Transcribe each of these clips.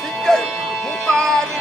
திங்கள் முப்பாரி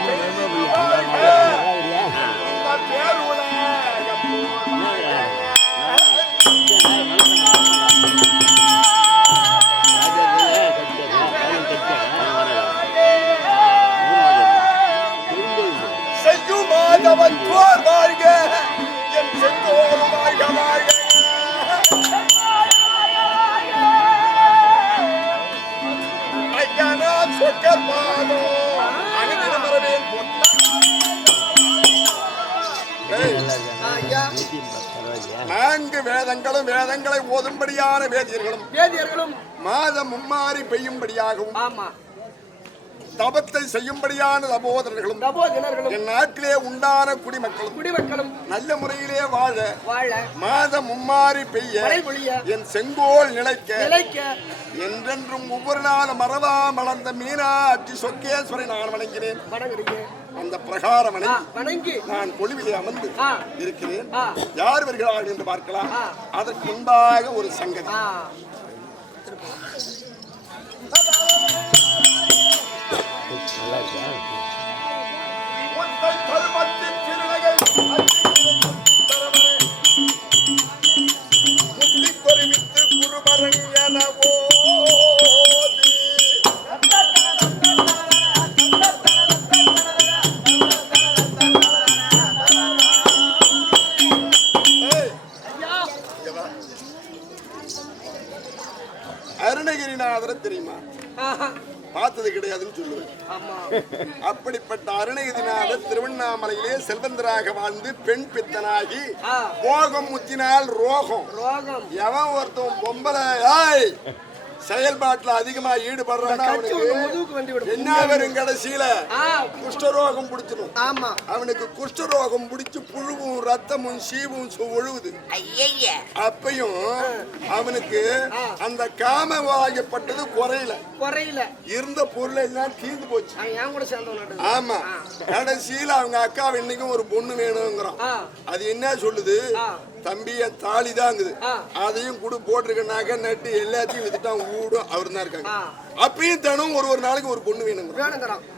வேதங்களும் வேதங்களை ஓதும்படியான வேதியர்களும் வேதியர்களும் மாதம் மும்மாறி பெய்யும்படியாகவும் ஆமா. தபத்தை செய்யும்படியான தபோதரர்களும் என் நாட்டிலே உண்டான குடிமக்களும் குடிமக்களும் நல்ல முறையிலே வாழ வாழ மாதம் மும்மாறி பெய்ய என் செங்கோல் நிலைக்க நிலைக்க என்றென்றும் ஒவ்வொரு நாள் மறவா மலர்ந்த மீனாட்சி சொக்கேஸ்வரை நான் வணங்கினேன். வணங்குறீங்க. அந்த பிரகாரமனை வணங்கி நான் கொழுவிலே அமர்ந்து. இருக்கிறேன் ஆ. யார் வருகிறார்கள் என்று பார்க்கலாம். அதற்கு முன்பாக ஒரு சங்கதி ஆ அப்படிப்பட்ட அருணகிரிநாதர் திருவண்ணாமலையிலே செல்வந்தராக வாழ்ந்து பெண் பித்தனாகி. போகம் முத்தினால் ரோகம். ரோகம். எவன் ஒருத்தன் பொம்பளை ஏய் செயல்பாட்டுல அதிகமா ஈடுபடுறான்னா கட்சி அவனுக்கு ஒண்ணு முதுகுக்கு வண்டி விடும். என்ன வரும் கடைசியில? குஷ்டரோகம் பிடிச்சிடும். ஆமா. அவனுக்கு குஷ்டரோகம் பிடிச்சு புழுவும் ரத்தமும் சீவும் ஒழுகுது. அப்பையும் அவனுக்கு அந்த காம வாங்கப்பட்டது குறையல. குறையில. இருந்த பொருள் எல்லாம் தீர்ந்து போச்சு. ஆமா. கடைசியில அவங்க அக்கா இன்னைக்கும் ஒரு பொண்ணு வேணுங்கிறான். அது என்ன சொல்லுது. தம்பி என் தாலி தாங்குது. அதையும் குடு போட்டிருக்கனாக்க நட்டு எல்லாத்தையும் வித்துட்டான் ஊடும் அவர் தான் இருக்காங்க. அப்பயும் தினம் ஒரு ஒரு நாளைக்கு ஒரு பொண்ணு வேணுங்க.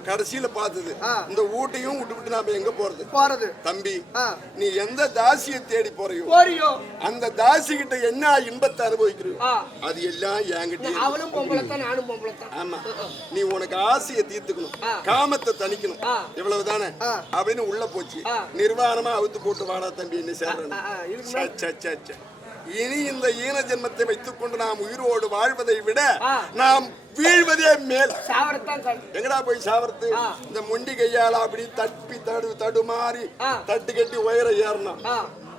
கடைசியில பார்த்தது. இந்த ஊட்டையும் விட்டு விட்டு நாம எங்க போறது? போறது. தம்பி நீ எந்த தாசியை தேடி போறியோ போறியோ? அந்த தாசி கிட்ட என்ன இன்பத்தை அனுபவிக்கிறியோ ஆ. அது எல்லாம் என்கிட்ட. அவளும் பொம்பளை தான் நானும் பொம்பளை தான் ஆமா நீ உனக்கு ஆசையை தீர்த்துக்கணும். காமத்தை தணிக்கணும். இவ்வளவுதானே. அப்படின்னு உள்ள போச்சு. நிர்வாணமா அவுத்து போட்டு வாடா தம்பி என்ன சேர்றேன் இனி இந்த ஈன ஜென்மத்தை வைத்துக் கொண்டு நாம் உயிரோடு வாழ்வதை விட. நாம் வீழ்வதே மேல். எங்கடா போய் சாவறது ஆ. இந்த முண்டி கையால அப்படி தப்பி தடு தடுமாறி. தட்டு கட்டி உயர ஏறணும்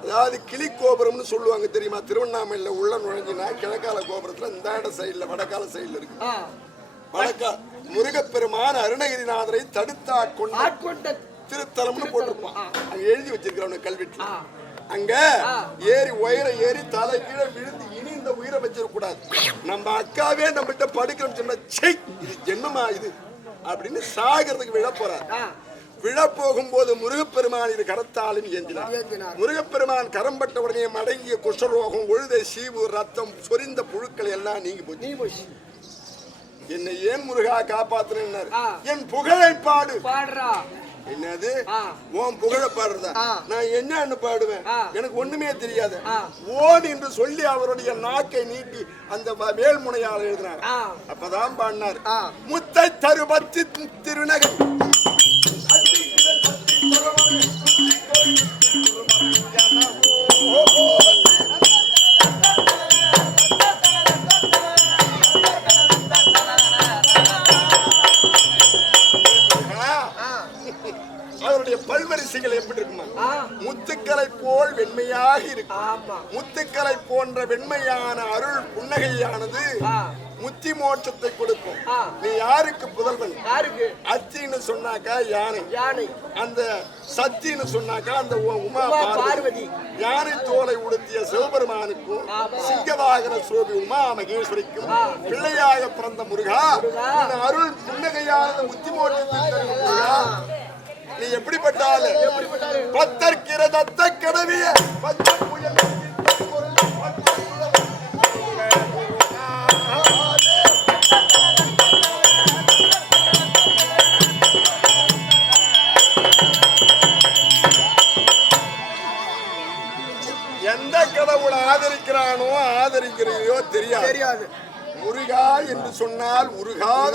அதாவது கிளி கோபுரம்னு சொல்லுவாங்க தெரியுமா? திருவண்ணாமலையில உள்ள நுழைஞ்சினா கிழக்கால கோபுரத்துல இந்த சைடுல வடக்கால சைடுல இருக்கு. வடக்கா முருகப்பெருமான் அருணகிரிநாதரை தடுத்தா கொண்ட ஆட்கொண்ட திருத்தலம்னு போட்டிருப்பான். அங்க எழுதி வச்சிருக்கிறவன கல்வெட்டுல ஆ. அங்க. ஏறி உயர ஏறி தலை கீழே விழுந்து இனி இந்த உயிரை வச்சிட கூடாது. நம்ம அக்காவே நம்மகிட்ட படுக்கிறோம் சொன்னா "ச்சை, இது ஜென்மமா இது? அப்படின்னு சாகிறதுக்கு விழ போறார். விழ போகும்போது முருகப்பெருமான் இது கரத்தாலும் ஏந்தினார். முருகப்பெருமான் கரம்பட்ட உடனே மடங்கிய குஷ்டரோகம் உழுதை சீவு ரத்தம் சொரிந்த புழுக்கள் எல்லாம் நீங்கி போச்சு. என்னை ஏன் முருகா காப்பாத்துனார் ஆ. என் புகழை பாடு. பாடுறா. என்னது. உன் புகழ பாடுறதா. நான் என்னன்னு பாடுவேன். எனக்கு ஒண்ணுமே தெரியாது. ஓன் என்று சொல்லி அவருடைய நாக்கை நீட்டி அந்த வேல்முனையால் எழுதினார் அப்பதான் பாடினார். முத்தை தருபத்தி திருநகை முத்துக்களை போல் வெண்மையாக இருக்கும். முத்துக்களை போன்ற வெண்மையான அருள் புன்னகையானது முத்தி மோட்சத்தை கொடுக்கும். நீ யாருக்கு புதல்வன்? யாருக்கு? அத்தின்னு சொன்னாக்கா யானை. யானை. அந்த சத்தின்னு சொன்னாக்கா அந்த உமா பார்வதி. யானை தோலை உடுத்திய சிவபெருமானுக்கும். சிங்கவாகன சோபி உமா மகேஸ்வரிக்கும். பிள்ளையாக பிறந்த முருகா அருள் புன்னகையானது முத்தி மோட்சத்தை முருகா. நீ எப்படிப்பட்ட ஆளு? பத்தற்கிற தத்த கடவிய எந்த கடவுளை ஆதரிக்கிறானோ ஆதரிக்கிறையோ தெரியாது. தெரியாது. முருகா என்று சொன்னால் உருகாத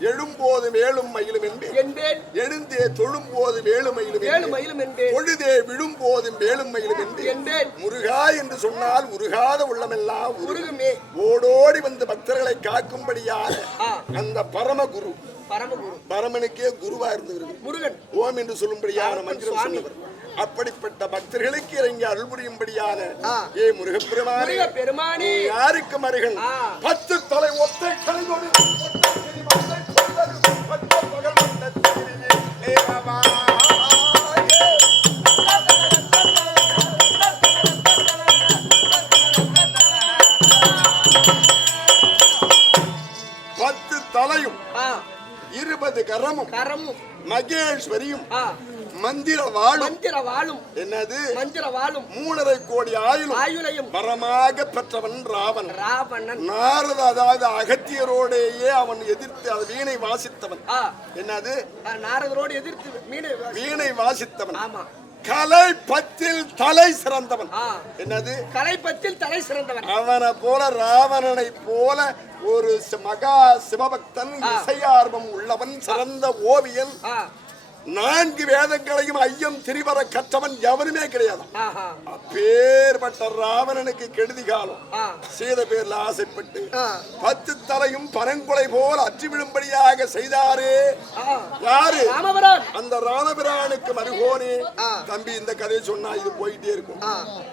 எழும்போது மேலும் மயிலும் என்பேன். எழுந்தே தொழும்போது வேலும் மயிலும். மயிலும் என்பேன். பொழுதே விழும்போதும் வேலும் மயிலும் என்பேன். முருகா என்று சொன்னால் உருகாத உள்ளமெல்லாம் உருகும். முருகமே ஓடோடி வந்து பக்தர்களை காக்கும்படியாக. அந்த பரமகுரு. பரமகுரு. பரமனுக்கே குருவா இருந்தவர்கள் முருகன். ஓம் என்று சொல்லும்படியான மந்திரம். சொன்னவர். அப்படிப்பட்ட பக்தர்களுக்கு இறங்கி அருள் புரியும்படியான. ஏ முருகப்பெருமானே முருக பெருமானே. யாருக்கு மருகன். பத்து தலை ஒத்தை கொண்டது பத்து தலையும் இருபது கரமும் கரமும். மகேஸ்வரியும் ஆ. மந்திர வாழும். மந்திர வாளும் என்னது? மந்திர வாளும் மூணரை கோடி ஆயுளும் ஆயுளையும் வரமாக பெற்றவன் ராவன் ராவணன். நாரத அதாவது அகத்தியரோடேயே அவன் எதிர்த்து அது வீணை வாசித்தவன். என்னது? நாரதரோடு எதிர்த்து மீன் வீணை வாசித்தவன். ஆமா. கலை பத்தில் தலை சிறந்தவன். என்னது? கலைப்பத்தில் தலை சிறந்தவன். அவனை போல ராவணனை போல ஒரு மகா சிவபக்தன். இசையார்வம் உள்ளவன் சிறந்த ஓவியன். நான்கு வேதங்களையும் ஐயம் திரிவர கற்றவன் எவனுமே கிடையாது. அப்பேற்பட்ட ராவணனுக்கு கெடுதி காலம். சீத பேர்ல ஆசைப்பட்டு பத்து தலையும் பனங்குலை போல் அற்றி விழும்படியாக செய்தாரே யாரு? அந்த ராமபிரானுக்கு மருகோனே. தம்பி இந்த கதையை சொன்னா இது போயிட்டே இருக்கும்.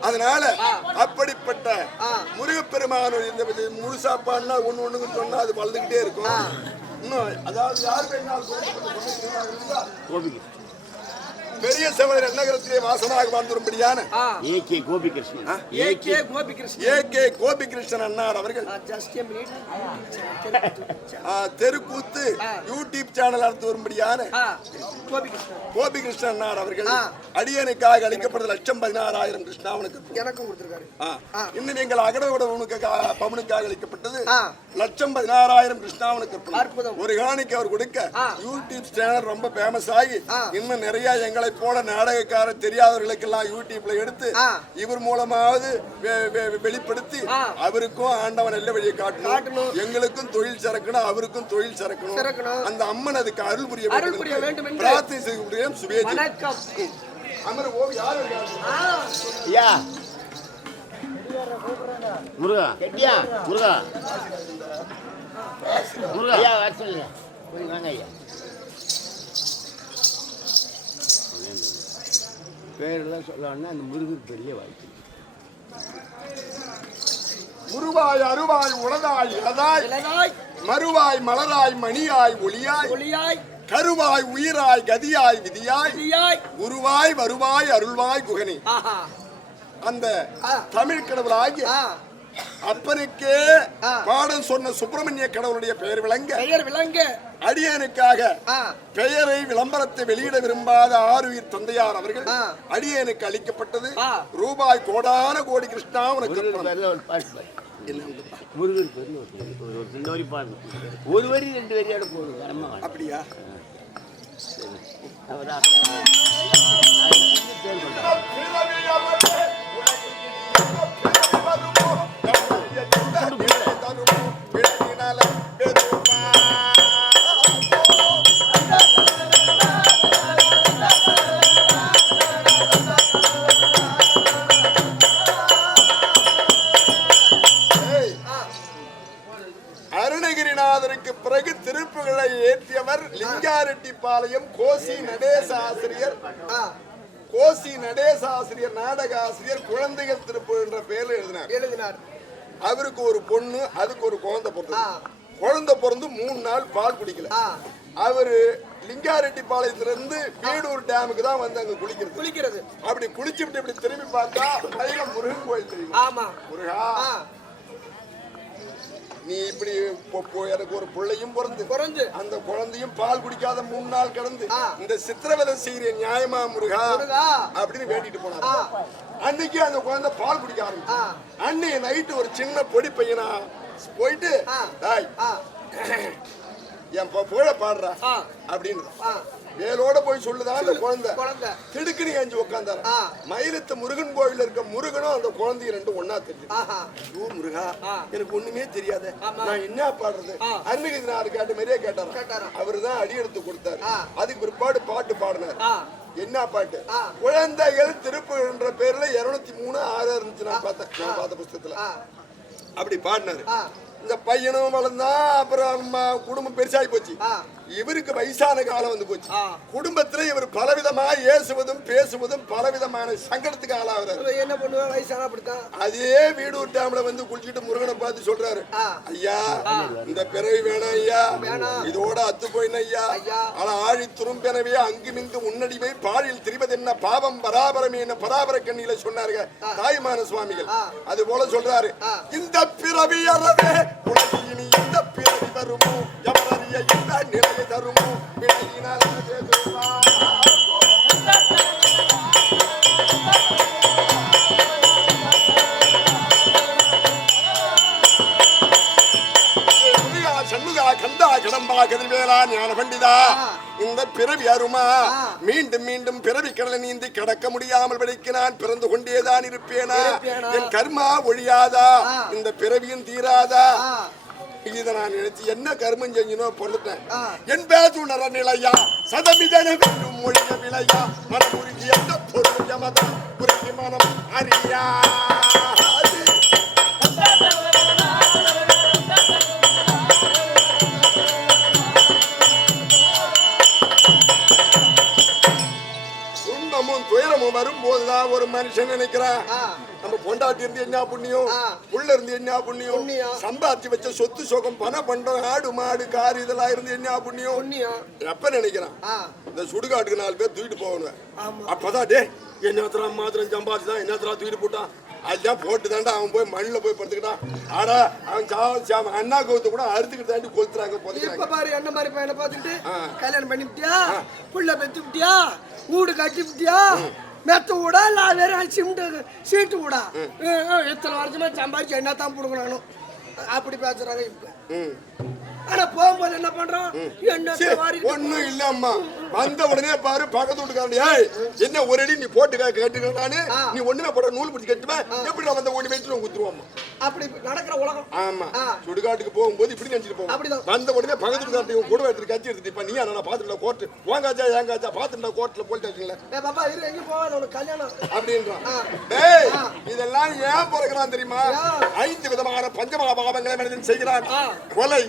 அதனால. அப்படிப்பட்ட ஆ. முருகப்பெருமான் இந்த இது முழுசா பாடினா ஒண்ணு ஒண்ணுக்கு சொன்னா அது வளர்ந்துகிட்டே இருக்கும். இன்னும் அதாவது யார் பெண்ணால் பெரிய செவலர் நகரத்திலே வாசமாக வாழ்ந்துரும்படியான ஆ AK Gopikrishnan AK Gopikrishnan A K Gopikrishnan அண்ணார் அவர்கள் ஜஸ்ட் எ மினிட் ஆ, தெருக்கூத்து. யூடியூப் சேனல் நடத்தி வரும்படியான கோபிகிருஷ்ணன் கோபிகிருஷ்ணன் அண்ணார் அவர்கள். அடியனுக்காக அளிக்கப்பட்ட லட்சம் பதினாறாயிரம் கிருஷ்ணாவனுக்கு எனக்கும் கொடுத்துருக்காரு. இன்னும் எங்கள் அகடவிட பவனுக்காக அளிக்கப்பட்டது. லட்சம் பதினாறாயிரம் கிருஷ்ணாவனுக்கு. ஒரு காணிக்கு அவர் கொடுக்க. யூடியூப் சேனல் ரொம்ப ஃபேமஸ் ஆகி. இன்னும் நிறைய எங்களை போல நாடகக்காரர் தெரியாதவர்களுக்கெல்லாம் யூடியூப்ல எடுத்து. இவர் மூலமாவது வெ- வெ- வெளிப்படுத்தி. அவருக்கும் ஆண்டவன் நல்ல வழியை காட்டணும். எங்களுக்கும் தொழில் சிறக்கணும் அவருக்கும் தொழில் சிறக்கணும். சிறக்கணும். அந்த அம்மன் அதுக்கு அருள் புரிய அருள் புரிய வேண்டும் என்று பிரார்த்தனை செய்ய சுபேஜி வணக்கம். அமர் யார் ஐயா. முருகா. கெட்டியா? முருகா. முருகா. ஐயா வாங்க ஐயா. பேரெல்லாம் சொல்லணும்னா அந்த முருகனுக்கு பெரிய வாய்ப்பு உருவாய் அருவாய் உளதாய் இளதாய் மறுவாய் மலராய் மணியாய் ஒளியாய் ஒளியாய். கருவாய் உயிராய் கதியாய் விதியாய் குருவாய் வருவாய் அருள்வாய் குகனி. அந்த. தமிழ் கடவுளாகிய அப்பனுக்கே. பாடம் சொன்ன சுப்பிரமணிய கடவுளுடைய பெயர் விளங்க. பெயர் விளங்க. அடியனுக்காக பெயரை விளம்பரத்தை வெளியிட விரும்பாத ஆறுயிர் தந்தையார் அவர்கள். அடியனுக்கு அளிக்கப்பட்டது. ரூபாய் கோடான கோடி கிருஷ்ணா உனக்கு முருகன் ஒரு வரி ரெண்டு வரியோட வேண்டாம். அப்படியா? அவர் அருணகிரிநாதருக்கு பிறகு திருப்புகளை ஏற்றியவர் லிங்காரெட்டிப்பாளையம் கோசி நடேச ஆசிரியர் ஆ. கோசி நடேச ஆசிரியர் நாடக ஆசிரியர் குழந்தைகள் திருப்பு என்ற பெயர்ல எழுதினார். எழுதினார். அவருக்கு ஒரு பொண்ணு அதுக்கு ஒரு குழந்தை. பிறந்தது. குழந்தை பிறந்து மூணு நாள் பால் குடிக்கல. அவரு லிங்காரெட்டிப்பாளையத்துல இருந்து வீடூர் டேமுக்கு தான் வந்து அங்க குளிக்கிறது. குளிக்கிறது. அப்படி குளிச்சு விட்டு இப்படி திரும்பி பார்த்தா முருகன் கோயில் தெரியும்? ஆமா. முருகா. நீ இப்படி எனக்கு ஒரு பிள்ளையும் பிறந்து பிறந்து. அந்த குழந்தையும் பால் குடிக்காத மூணு நாள் கிடந்து. இந்த சித்திரவதை செய்கிற நியாயமா முருகா. அப்படின்னு வேண்டிட்டு ஆ. போனார் அன்னைக்கு அந்த குழந்தை பால் குடிக்க. ஆரம்பிச்சு அன்னைக்கு நைட்டு ஒரு சின்ன பொடி பையனா போயிட்டு ஆ. என் புகழ பாடுறா. அப்படின்னு. வேலோட போய் சொல்லுதான் அந்த குழந்தை. குழந்தை. திடுக்குன்னு ஏஞ்சி உட்காந்தாரு. மயிலத்து முருகன் கோவில் இருக்க முருகனும் அந்த குழந்தையும் ரெண்டும் ஒண்ணா தெரிஞ்சு முருகா. எனக்கு ஒண்ணுமே தெரியாது. நான் என்ன பாடுறது? ஆ. அருணகிரி நாடு கேட்ட மாதிரியே கேட்டாராம். கேட்டாராம். அவருதான் அடி எடுத்து கொடுத்தாரு. அதுக்கு பிற்பாடு பாட்டு பாடினார். என்ன பாட்டு. குழந்தைகள் திருப்புகின்ற பேர்ல இருநூத்தி மூணு ஆறு இருந்துச்சு நான் பார்த்தேன். நான் பார்த்த புஸ்தகத்துல. அப்படி பாடினாரு. இந்த பையனும் வளர்ந்தான் அப்புறம் குடும்பம் பெருசாகி போச்சு. இவருக்கு வயசான காலம் வந்து போச்சு. குடும்பத்துல இவர் பலவிதமா ஏசுவதும் பேசுவதும் பலவிதமான சங்கடத்துக்கு ஆளாகிறாரு. இவன் என்ன பண்ணுவேன்? வயசான அப்படித்தான். அதே வீடூர் டேம்ல வந்து குளிச்சுட்டு முருகனை பார்த்து சொல்றாரு. ஐயா இந்த பிறவி வேணாம் ஐயா. இதோட அத்து போயின ஐயா. ஆனா ஆழி துரும்பெனவே அங்குமிங்கு முன்னடிமை பாழில் திரிவது என்ன பாவம் பராபரமே என்ன பராபர கண்ணியில சொன்னாருங்க தாய்மான சுவாமிகள். அது போல சொல்றாரு. இந்த பிறவி அறவே உலகில் இனி பிறவி வருமோ எவரறிய இந்த நிலையை தருமோ வினையினால் கந்தா கதிர்வேலா ஞான பண்டிதா இந்த பிறவி அருமா மீண்டும் மீண்டும் பிறவி கடலை நீந்தி கடக்க முடியாமல் படிக்க நான் பிறந்து கொண்டேதான் இருப்பேனா? என் கர்மா ஒழியாதா. இந்த பிறவியும் தீராதா? இதை நான் நினைச்சு என்ன கர்மம் செஞ்சினோ பொருட்டேன் ஆ. என் பேசுணர நிலையா? சதமிதன வேண்டும் மொழிய விலையா? மனமுருகி எந்த பொருள் யமதா உருகி மனம் அறியா? வரும்போதுதான் ஒரு மனுஷன் நினைக்கிறான். நம்ம பொண்டாட்டி இருந்து என்ன புண்ணியம்? ஆ. புள்ள இருந்து என்ன புண்ணியம். சம்பாதிச்சு வச்ச சொத்து சுகம் பண பண்டம் ஆடு மாடு கார் இதெல்லாம் இருந்து என்ன புண்ணியம்? எப்ப நினைக்கிறான். இந்த சுடுகாட்டுக்கு நாலு பேர் தூக்கிட்டு போகணும். அப்பதான் டே என்னத்திரா மாத்திரம் சம்பாதிச்சு தான் என்னத்திரா தூக்கிட்டு போட்டான்? அதுதான் போட்டு தாண்டா அவன் போய் மண்ணில் போய் படுத்துக்கிட்டான். ஆடா அவன் சாவ சாம அண்ணா கவுத்து கூட அறுத்துக்கிட்டு தாண்டி கொளுத்துறாங்க இப்ப பாரு என்ன மாதிரி பையனை பார்த்துட்டு ஆ. கல்யாணம் பண்ணிவிட்டியா? புள்ள பெத்து விட்டியா வீடு கட்டி விட்டியா மெத்த விடா இல்ல வேற சிமெண்ட் சீட்டு விடா. எத்தனை வருஷமா சம்பாதிச்சு என்ன தான் பிடுங்கணும் அப்படி பேசுறாங்க இப்ப. ஆனா போகும்போது என்ன பண்றோம்? என்ன சரி, வாரி ஒண்ணும் இல்ல அம்மா வந்த உடனே பாரு பக்கத்து வீட்டுக்காரன் ஏய் என்ன ஒரு அடி நீ போட்டு கட்டுக்கிறேன். நீ ஒண்ணுமே போட நூல் பிடிச்சி கட்டுவேன் எப்படி நான் வந்த ஓடி வச்சு குத்துருவோம்மா அப்படி நடக்கிற உலகம் ஆமா. சுடுகாட்டுக்கு போகும்போது இப்படி நினைச்சிட்டு போவோம். வந்த உடனே பக்கத்து வீட்டுக்காரன் கூட எடுத்து கட்சி எடுத்துட்டு இப்ப நீ நான் பாத்துட்டா கோர்ட்டு வாங்காச்சா ஏங்காச்சா பாத்துட்டா கோர்ட்ல ஸ்டேஷன்ல ஏ பாப்பா இரு எங்க போவாத உனக்கு கல்யாணம் அப்படின்றான். டேய் ஆ. இதெல்லாம் ஏன் பிறக்கிறான் தெரியுமா? ஐந்து விதமான பஞ்சமா பாவங்களை மனிதன் செய்கிறான். கொலை.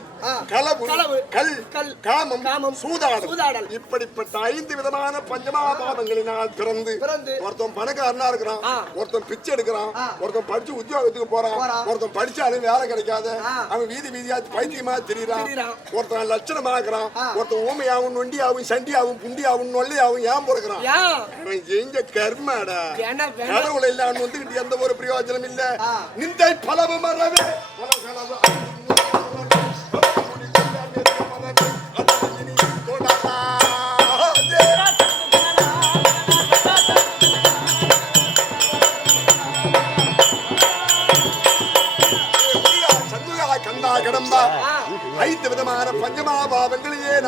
களவு கல் கல், காமம் காமம், சூதாடல் சூதாடல். இப்படிப்பட்ட ஐந்து விதமான பஞ்சமா பாவங்களினால் பிறந்து. ஒருத்தன் பணக்காரனா இருக்கிறான். ஒருத்தன் பிச்சை எடுக்கிறான். ஒருத்தன் படிச்சு உத்தியோகத்துக்கு போறான். ஒருத்தன் படிச்சாலும் வேலை கிடைக்காத. அவன் வீதி வீதியா பைத்தியமா திரியிறான். ஒருத்தன் லட்சணமாக்குறான் ஆ. ஒருத்தன் ஊமையாவும் நொண்டியாவும் சண்டியாவும் புண்டியாவும் நொல்லையாவும் ஏன் பிறக்கிறான் அவன் செஞ்ச கர்மாடா கடவுளை இல்ல அவன் வந்துகிட்டு எந்த ஒரு பிரயோஜனம் இல்ல. நிந்தை பலவு மறவே பலகளவு சண்முகா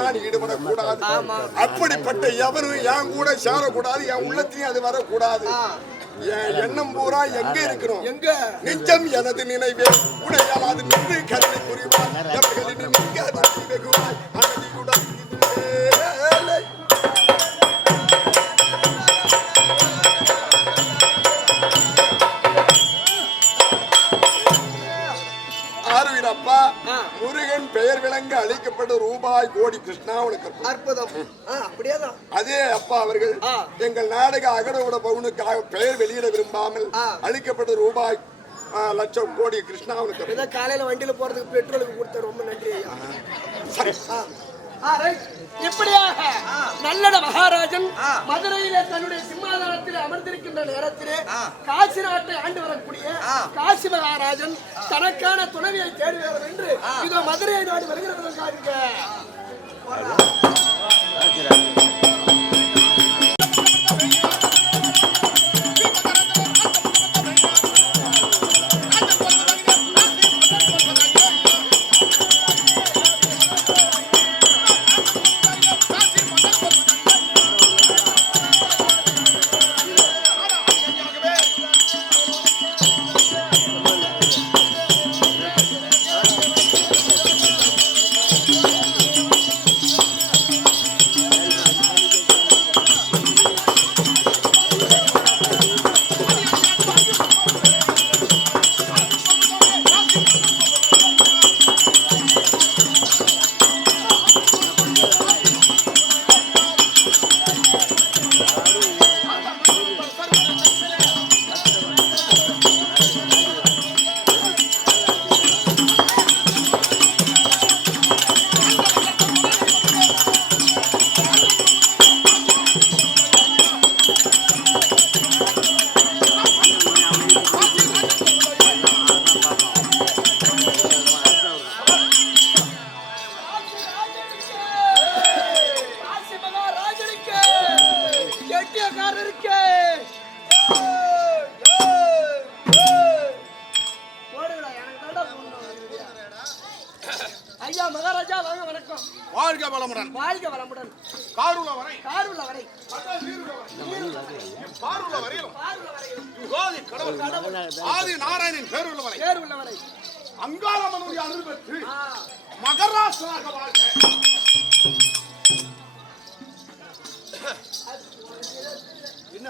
நான் ஈடுபடக்கூடாது அப்படிப்பட்ட எவரும் என் கூட சேரக்கூடாது என் உள்ளத்திலையும் அது வரக்கூடாது. என் எண்ணம் பூரா எங்க இருக்கணும்? எங்க? நிச்சம் எனது நினைவே. உடையால் அது நின்று கருணை புரிவார் எவர்களின் நன்றி வெகுவாய். பெயர் விளங்க அழைக்கப்பட்ட ரூபாய் கோடி கிருஷ்ணா உனக்கு. அற்புதம். ஆ அப்படியே தான் அதே அப்பா அவர்கள். எங்கள் நாடக அகடோட பவுனுக்காக பெயர் வெளியிட விரும்பாமல். அளிக்கப்பட்ட ரூபாய் லட்சம் கோடி கிருஷ்ணாவுக்கு ஏதோ காலையில வண்டியில போறதுக்கு பெட்ரோலுக்கு கொடுத்த ரொம்ப நன்றி சரி. இப்படியாக நல்லட மகாராஜன் மதுரையிலே தன்னுடைய சிம்மாசனத்தில் அமர்ந்திருக்கின்ற நேரத்திலே காசி நாட்டை ஆண்டு வரக்கூடிய காசி மகாராஜன் தனக்கான துணைவியை தேடி இதோ மதுரையை நாடு வருகிறதற்காக காசி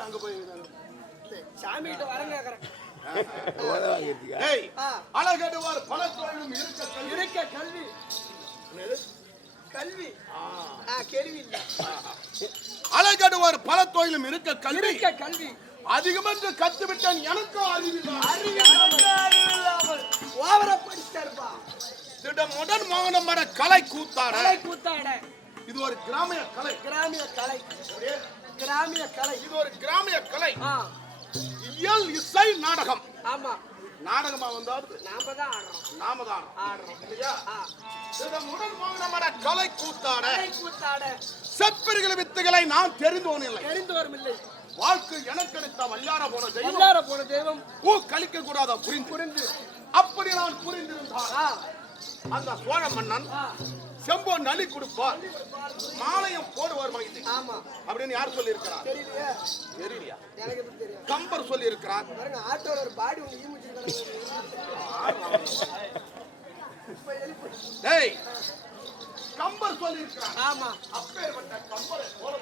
அங்க போய் சாமி கிட்ட வரம் கேக்குறேன். ஏய் ஆ. அழகடுவார் பல தொழிலும் இருக்க கல்வி. இருக்க கல்வி. கல்வி. ஆ. கேள்வி இல்ல. அழகடுவார் பல தொழிலும் இருக்க கல்வி. இருக்க கல்வி. அதிகமென்று கத்துவிட்டான் எனக்கும் அறிவில்லை அறிவில்லாமல் ஓவர படிச்சாருப்பா திடமுடன் மௌனம் வர கலை கூத்தாட. கலை கூத்தாட. இது ஒரு கிராமிய கலை. கிராமிய கலை. கிராமிய கலை. இது ஒரு கிராமிய கலை. இயல் இசை நாடகம். ஆமா. நாடகமா வந்தாது நாம தான் ஆடுறோம். நாம தான் ஆடுறோம். இல்லையா? மௌனம் வர கலை கூத்தாட. கலை கூத்தாட. செப்பெருகிற வித்துகளை நான் தெரிந்தோன் இல்லை. தெரிந்து வரும் இல்லை. வாழ்க்கை எனக்கெடுத்த வல்லார போன தெய்வம். எல்லார போன தெய்வம். பூ கழிக்க கூடாத புரிந்து. புரிந்து. அப்படி நான் புரிந்திருந்தால் அந்த சோழ மன்னன் செம்போ நலி கொடுப்பார். மாலையும் போடுவார் ஆமா. அப்படின்னு யார் சொல்லி இருக்கிறார் தெரியலையே? கம்பர் சொல்லி இருக்கிறார் பாருங்க ஆட்டோல ஒரு பாடி. டேய் கம்பர் சொல்லி இருக்கிறார் ஆமா. அப்பேற்பட்ட கம்பரை போல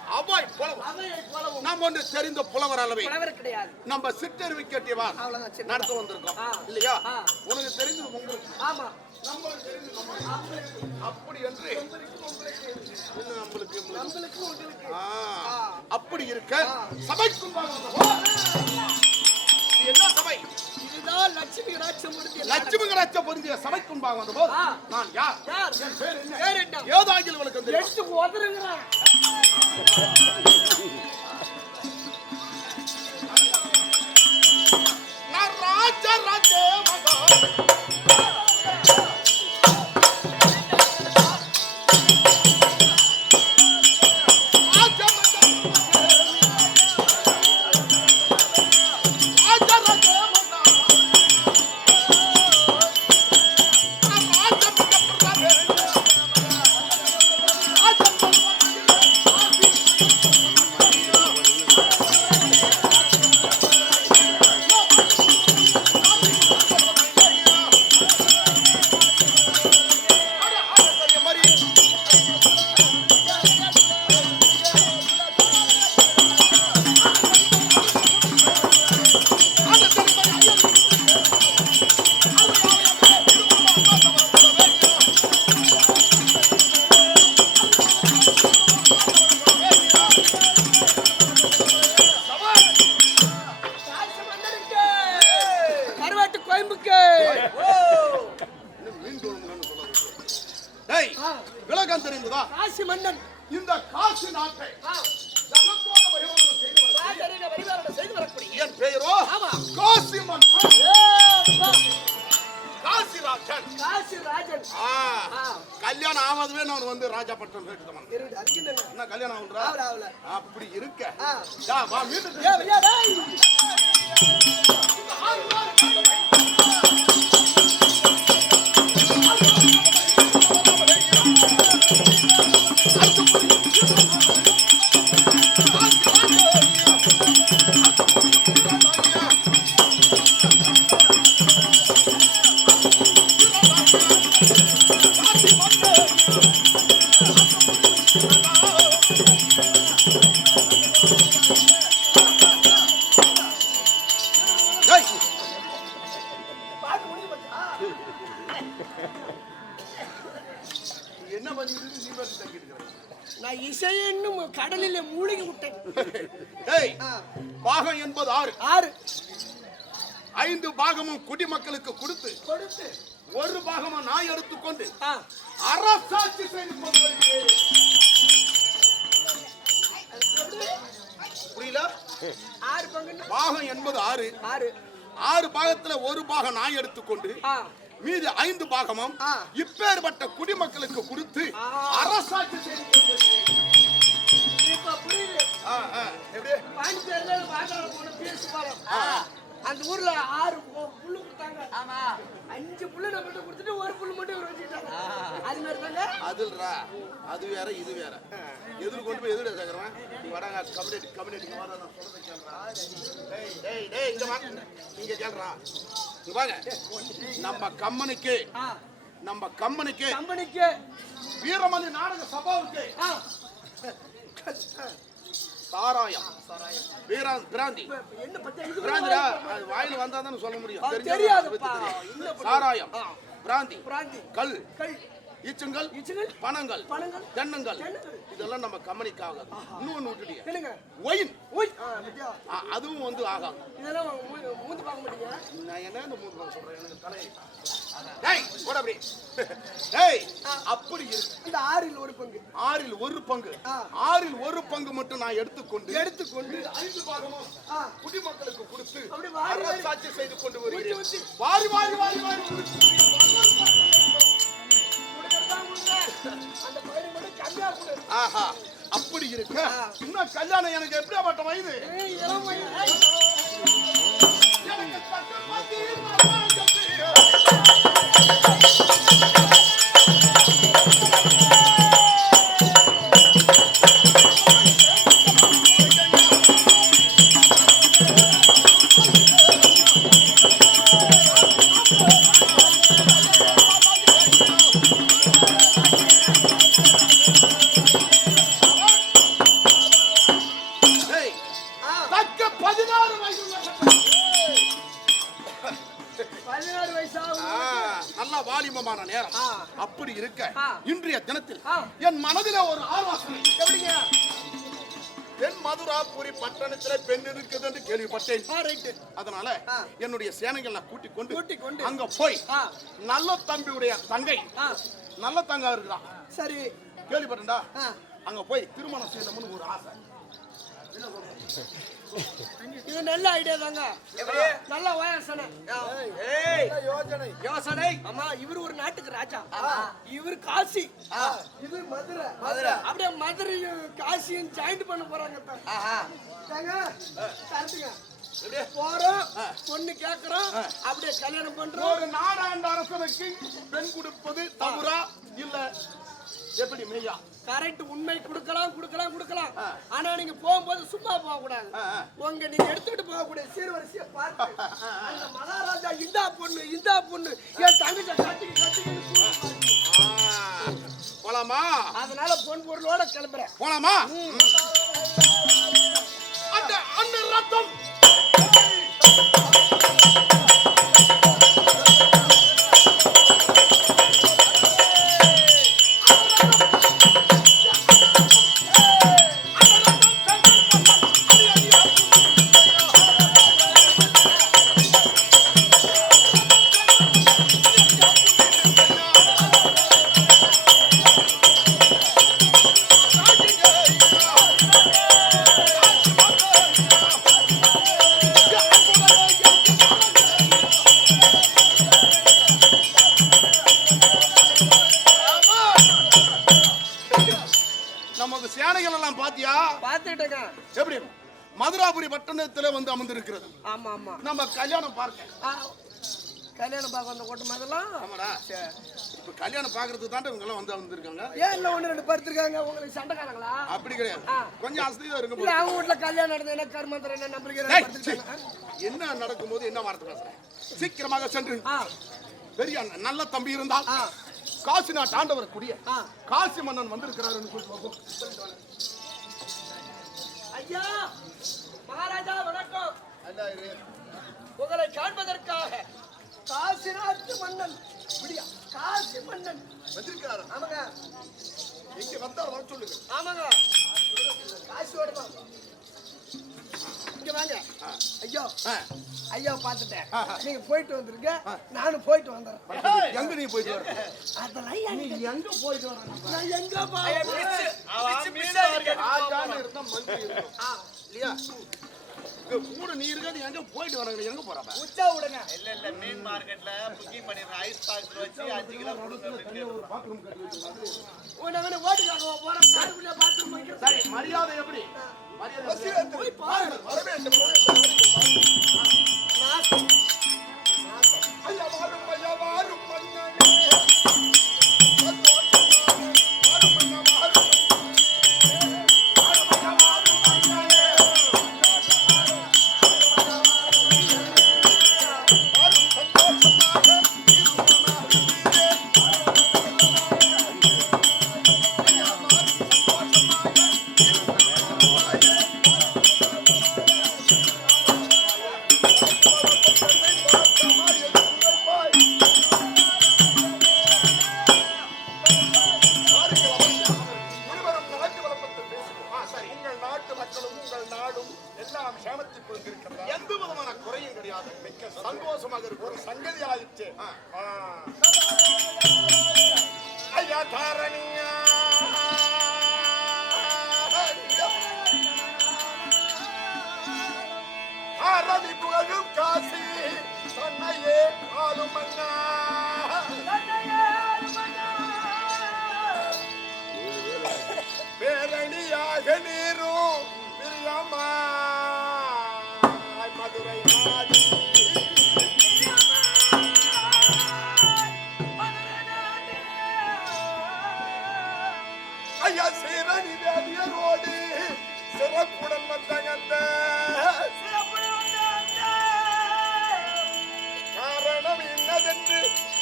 ஆ அவாய் புலவர் நாம் ஒன்று தெரிந்த புலவர் அளவை கிடையாது. நம்ம சிற்றறிவு கேட்டியவா அவ்வளவுதான் சின்ன நடத்த வந்திருக்கோம். இல்லையா. உனக்கு தெரிஞ்சது உங்களுக்கு. ஆமா. நம்மளுக்கு. அப்படி என்று. நம்மளுக்கு. அப்படி இருக்க. இது என்ன சபை? இதுதான் லட்சுமி முடிஞ்ச லட்சுமி கடாட்ச பொருந்திய சபைக்கும் பாக வந்த போது. நான் யார் யார்? என் பேர் என்ன பேர் என்ன? ஏதாகில் உங்களுக்கு தெரியும் எடுத்து உதறுங்கிறான் வா ஏ, ஆமா. அஞ்சு புல்லு கொடுத்துட்டு ஒரு புல்லு மட்டும் இவர் வச்சுக்கிட்டாங்க அது மாதிரி தாங்க அதுல்ரா அது வேற இது வேற. எதிர் கொண்டு போய் எதிர சேர்க்கிறவன்? நீ வராங்க கம்யூனிட்டி கம்யூனிட்டி வர நான் சொல்றதை கேளுடா. டேய் டேய் டேய் இங்க வாங்க இங்க கேளுடா. இங்க வாங்க. நம்ம கம்மனுக்கு ஆ, நம்ம கம்மனுக்கு கம்பெனிக்கு வீரமணி நாடக சபாவுக்கு ஆ, சாராயம். வீரா பிராந்தி. அது வாயில வந்தா தானே சொல்ல முடியும். சாராயம். பிராந்தி. பிராந்தி. கல். கல். ஈச்சங்கள் ஈச்சங்கள், பணங்கள் பனங்கள், தென்னங்கள். இதெல்லாம் நம்ம கம்பெனிக்காக இன்னொன்னு விட்டுட்டீங்க என்னங்க? ஒயின்? ஆ, அதுவும் வந்து ஆகாது. இதெல்லாம் மூந்து பார்க்க மாட்டீங்க? நான் என்ன இந்த மூணு நாள் சொல்றேன்? எனக்கு தலை டேய் போட அப்படி. டேய் அப்படி இருக்கு இந்த ஆறில் ஒரு பங்கு. ஆறில் ஒரு பங்கு. ஆறில் ஒரு பங்கு மட்டும் நான் எடுத்துக்கொண்டு எடுத்துக்கொண்டு ஐந்து பாகமும் குடிமக்களுக்கு கொடுத்து அரசாட்சி செய்து கொண்டு வருகிறேன். வாரி வாரி வாரி. அந்த பையனுக்கு மட்டும் கம்மியா கொடு. ஆஹா அப்படி இருக்க இன்னும் கல்யாணம் எனக்கு வயது இதெல்லாம் போய், ஏய், எனக்கு மகாஜத்து. எப்படிங்க? தென் மதுராபுரி பட்டணத்துல பெண் இருக்குது என்று கேள்விப்பட்டேன். அதனால. என்னுடைய சேனைகள் நான் கூட்டிக் கொண்டு கூட்டிக் கொண்டு. அங்க போய் நல்ல தம்பியுடைய தங்கை நல்ல தங்கா இருக்கிறான் சரி. கேள்விப்பட்டா ஆ, அங்க போய் திருமணம் செய்யணும்னு ஒரு ஆசை. இது நல்ல ஐடியா தாங்க. நல்ல யோசனை. யோசனை. ஆமா இவர் ஒரு நாட்டுக்கு ராஜா. இவர் காசி. இது மதுரை. மதுரை. அப்படியே மதுரையும் காசியும் ஜாயிண்ட் பண்ண போறாங்க. போறோம் பொண்ணு கேக்குறோம் அப்படியே கல்யாணம் பண்றோம். ஒரு நாடாண்ட அரசனுக்கு பெண் கொடுப்பது தவறா? இல்ல. எப்படி மெய்யா கரெக்ட் உண்மை கொடுக்கலாம் கொடுக்கலாம் கொடுக்கலாம். ஆனா நீங்க போகும்போது சும்மா போக கூடாது. உங்க நீங்க எடுத்துட்டு போக கூடிய சீர்வரிசைய பார்த்து அந்த மகாராஜா இந்தா பொண்ணு இந்தா பொண்ணு. என் தங்கச்ச கட்டிக்கு கட்டிக்கு ஆ, போலாமா? அதனால பொன் பொருளோட கிளம்புறேன். போலாமா? அந்த அந்த ரத்தம்! ஆமா. ஆமா நம்ம கல்யாணம் பார்க்க. கல்யாணம் பார்க்க வந்த கூட்டம் அதெல்லாம்? ஆமாடா. இப்ப கல்யாணம் பாக்குறதுக்கு தான் இவங்க எல்லாம் வந்து அமர்ந்திருக்காங்க ஏன் இல்ல ஒண்ணு ரெண்டு படுத்திருக்காங்க உங்களுக்கு சண்டைக்காரங்களா? அப்படி கிடையாது. கொஞ்சம் அசதியா இருக்க இல்ல அவங்க வீட்டுல கல்யாணம் நடந்தது என்ன கர்மந்திரம் என்ன நம்பிக்கை. என்ன நடக்கும்போது என்ன வார்த்தை பேசுறேன்? சீக்கிரமாக சென்று. பெரிய நல்ல தம்பி இருந்தால். காசி நாட்டு ஆண்டவர் கூடிய. காசி மன்னன் வந்திருக்கிறாருன்னு சொல்லி. ஐயா மகாராஜா வணக்கம். உங்களை காண்பதற்காக காசி நாட்டு மன்னன் காசி மன்னன். வந்திருக்கிறாரு ஆமாங்க. இங்க வந்தால் வர சொல்லுங்க. ஆமாங்க. காசியோட தான் இங்க வாங்க. ஐயோ. ஆ. ஐயா பார்த்துட்டேன். நீங்க போயிட்டு வந்துருங்க. நானும் போயிட்டு வந்துடுறேன். எங்க நீ போயிட்டு வர அதெல்லாம் நீ எங்க போயிட்டு வர நான் எங்க பா ராஜான்னு இருந்தா மந்திரி இருக்கும். இல்லையா? கூட நீ இருக்காது எங்க போயிட்டு வராங்க எங்க போறப்ப? உச்சா விடுங்க. இல்ல இல்ல மீன் மார்க்கெட்ல புக்கிங் பண்ணிடுறேன் ஐஸ் பாக்ஸ்ல வச்சு அஞ்சு கிலோ ஒரு பாத்ரூம் கட்டி வச்சிருக்காங்க ஓட்டுக்காக போறேன். பாத்ரூம் வைக்கிறேன் சரி மரியாதை எப்படி? மரியாதை? போய் பாரு. வரவேண்டும். நாசம் நாசம் இருவரும்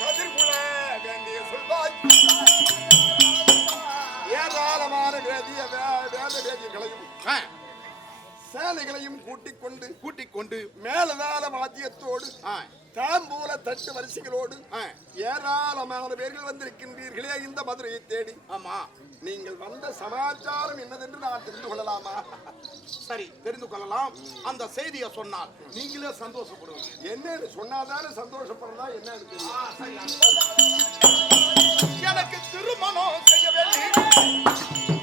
கதிர்குல வேண்டிய சொல்வாய் ஏராளமான வேதிய வேத வேதியங்களையும் ஆ, சேலைகளையும் கூட்டிக் கொண்டு கூட்டிக் கொண்டு மேலதாள வாத்தியத்தோடு தாம்பூல தட்டு வரிசைகளோடு ஏராளமான பேர்கள் வந்திருக்கின்றீர்களே இந்த மதுரையை தேடி. ஆமா. நீங்கள் வந்த சமாச்சாரம் என்னதென்று நான் தெரிந்து கொள்ளலாமா? சரி தெரிந்து கொள்ளலாம். அந்த செய்தியை சொன்னால் நீங்களே சந்தோஷப்படுவீங்க. என்னன்னு சொன்னாதானே சந்தோஷப்படுறதா என்னன்னு எனக்கு திருமணம் செய்ய வேண்டி.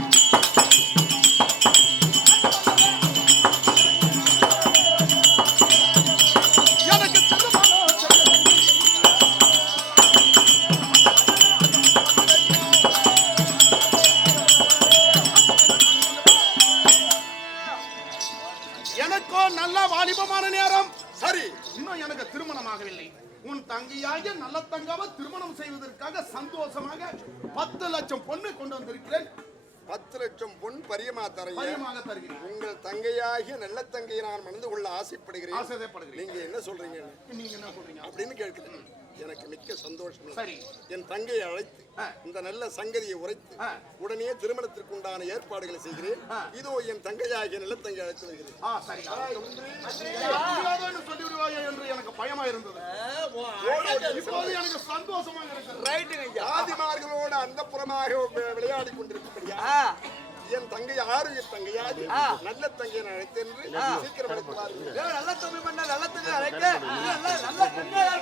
எனக்கோ நல்ல வாலிபமான நேரம். சரி இன்னும் எனக்கு திருமணமாகவில்லை. உன் தங்கையாகிய நல்ல தங்காவை திருமணம் செய்வதற்காக சந்தோஷமாக பத்து லட்சம் பொண்ணு கொண்டு வந்திருக்கிறேன். பத்து லட்சம் பொன் பரியமா தருகிறேன். உங்கள் தங்கையாகிய நல்ல தங்கையை நான் மணந்து கொள்ள ஆசைப்படுகிறேன். ஆசைப்படுகிறேன். நீங்க என்ன சொல்றீங்க? நீங்க என்ன சொல்றீங்க? அப்படின்னு கேட்கிறேன். எனக்கு மிக்க சந்தோஷம். சரி. என் தங்கையை அழைத்து. இந்த நல்ல சங்கதியை உரைத்து. உடனே திருமணத்திற்கு உண்டான ஏற்பாடுகளை செய்கிறேன். இதோ என் தங்கையாகிய நல்ல தங்கை அழைத்து வருகிறேன். சொல்லிவிடுவாயே என்று எனக்கு பயமா இருந்தது. இப்போது எனக்கு சந்தோஷமாக இருக்கிறது ஆதிமார்களோடு அந்த புறமாக விளையாடி கொண்டிருக்கப்படியா என் தங்கை ஆரோக்கிய தங்கையாகி நல்ல தங்கையை நான் அழைத்தேன் சீக்கிரம் அழைத்து வாருங்கள். நல்ல தம்பி பண்ண நல்ல தங்கை அழைக்க. நல்ல தங்கையா